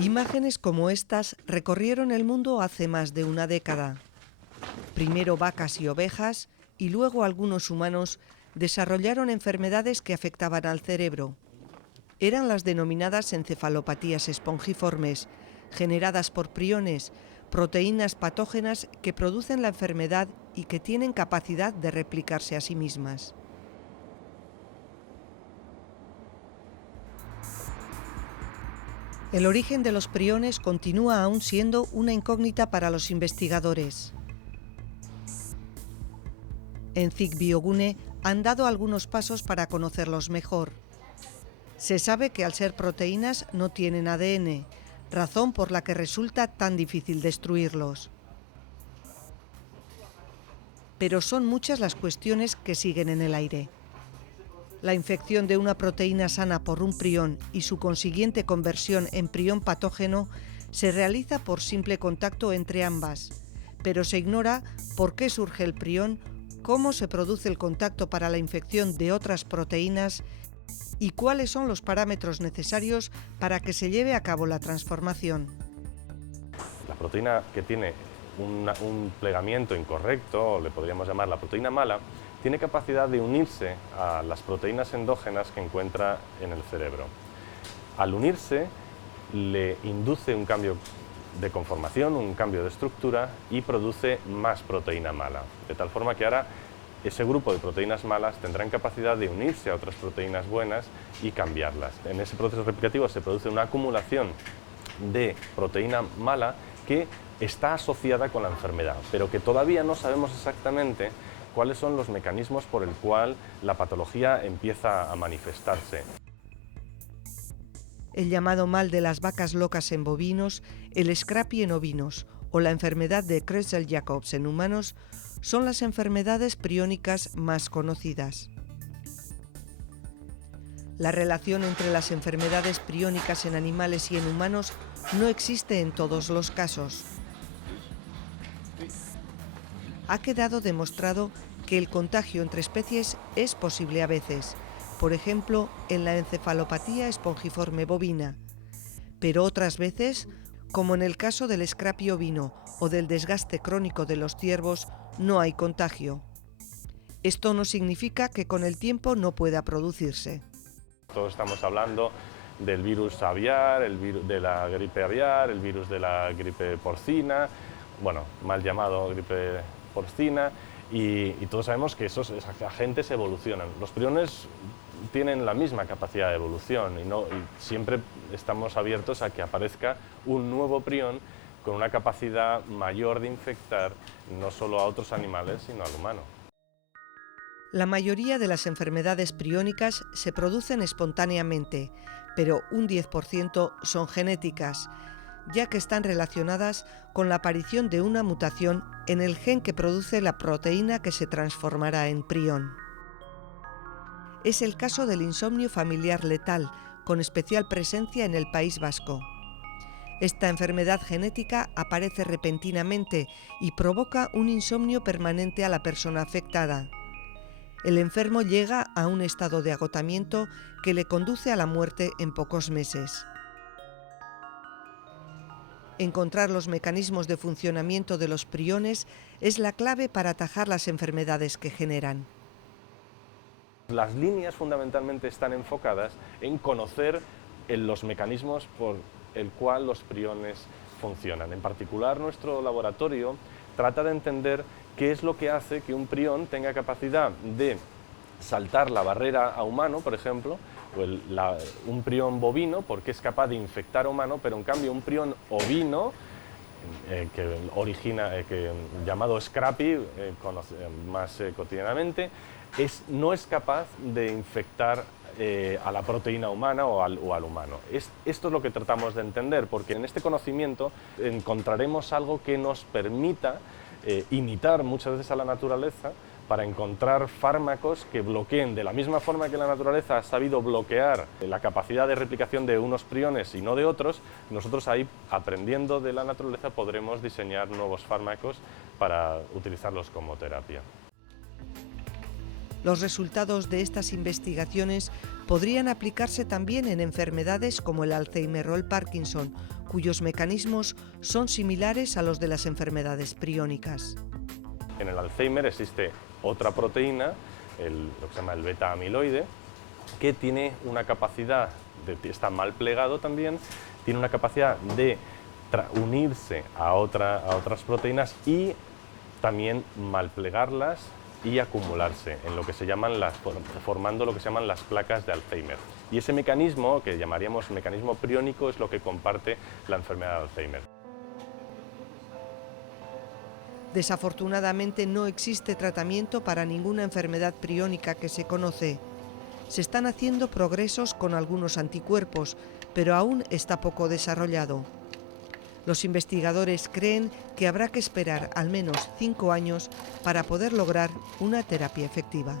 Imágenes como estas recorrieron el mundo hace más de una década. Primero vacas y ovejas y luego algunos humanos desarrollaron enfermedades que afectaban al cerebro. Eran las denominadas encefalopatías espongiformes, generadas por priones, proteínas patógenas que producen la enfermedad y que tienen capacidad de replicarse a sí mismas. El origen de los priones continúa aún siendo una incógnita para los investigadores. En Zigbiogunne han dado algunos pasos para conocerlos mejor. Se sabe que al ser proteínas no tienen ADN, razón por la que resulta tan difícil destruirlos. Pero son muchas las cuestiones que siguen en el aire. La infección de una proteína sana por un prión y su consiguiente conversión en prión patógeno se realiza por simple contacto entre ambas, pero se ignora por qué surge el prión, cómo se produce el contacto para la infección de otras proteínas y cuáles son los parámetros necesarios para que se lleve a cabo la transformación. La proteína que tiene un plegamiento incorrecto, o le podríamos llamar la proteína mala, tiene capacidad de unirse a las proteínas endógenas que encuentra en el cerebro. Al unirse, le induce un cambio de conformación, un cambio de estructura y produce más proteína mala, de tal forma que ahora ese grupo de proteínas malas tendrán capacidad de unirse a otras proteínas buenas y cambiarlas. En ese proceso replicativo se produce una acumulación de proteína mala que está asociada con la enfermedad, pero que todavía no sabemos exactamente cuáles son los mecanismos por el cual la patología empieza a manifestarse. El llamado mal de las vacas locas en bovinos, el Scrapie en ovinos o la enfermedad de Creutzfeldt-Jakobs en humanos son las enfermedades priónicas más conocidas. La relación entre las enfermedades priónicas en animales y en humanos no existe en todos los casos. Ha quedado demostrado que el contagio entre especies es posible a veces, por ejemplo, en la encefalopatía espongiforme bovina, pero otras veces, como en el caso del Scrapie ovino o del desgaste crónico de los ciervos, no hay contagio. Esto no significa que con el tiempo no pueda producirse. Todos estamos hablando del virus aviar, el virus de la gripe aviar, el virus de la gripe porcina, bueno, mal llamado gripe porcina, y todos sabemos que esos agentes evolucionan. Los priones tienen la misma capacidad de evolución y siempre estamos abiertos a que aparezca un nuevo prión con una capacidad mayor de infectar no solo a otros animales, sino al humano. La mayoría de las enfermedades priónicas se producen espontáneamente, pero un 10% son genéticas, ya que están relacionadas con la aparición de una mutación en el gen que produce la proteína que se transformará en prión. Es el caso del insomnio familiar letal, con especial presencia en el País Vasco. Esta enfermedad genética aparece repentinamente y provoca un insomnio permanente a la persona afectada. El enfermo llega a un estado de agotamiento que le conduce a la muerte en pocos meses. Encontrar los mecanismos de funcionamiento de los priones es la clave para atajar las enfermedades que generan. Las líneas fundamentalmente están enfocadas en conocer los mecanismos por el cual los priones funcionan. En particular, nuestro laboratorio trata de entender qué es lo que hace que un prión tenga capacidad de saltar la barrera a humano, por ejemplo, o un prión bovino, porque es capaz de infectar a humano, pero en cambio un prión ovino, llamado Scrapie, más cotidianamente, no es capaz de infectar a la proteína humana o al humano. Esto es lo que tratamos de entender, porque en este conocimiento encontraremos algo que nos permita imitar muchas veces a la naturaleza para encontrar fármacos que bloqueen, de la misma forma que la naturaleza ha sabido bloquear la capacidad de replicación de unos priones y no de otros, nosotros ahí, aprendiendo de la naturaleza, podremos diseñar nuevos fármacos para utilizarlos como terapia. Los resultados de estas investigaciones podrían aplicarse también en enfermedades como el Alzheimer o el Parkinson, cuyos mecanismos son similares a los de las enfermedades priónicas. En el Alzheimer existe otra proteína, lo que se llama el beta-amiloide, que tiene una capacidad, está mal plegado también, tiene una capacidad de unirse a otras proteínas y también mal plegarlas y acumularse en lo que se llaman formando lo que se llaman las placas de Alzheimer. Y ese mecanismo, que llamaríamos mecanismo priónico, es lo que comparte la enfermedad de Alzheimer. Desafortunadamente no existe tratamiento para ninguna enfermedad priónica que se conoce. Se están haciendo progresos con algunos anticuerpos, pero aún está poco desarrollado. Los investigadores creen que habrá que esperar al menos 5 años para poder lograr una terapia efectiva.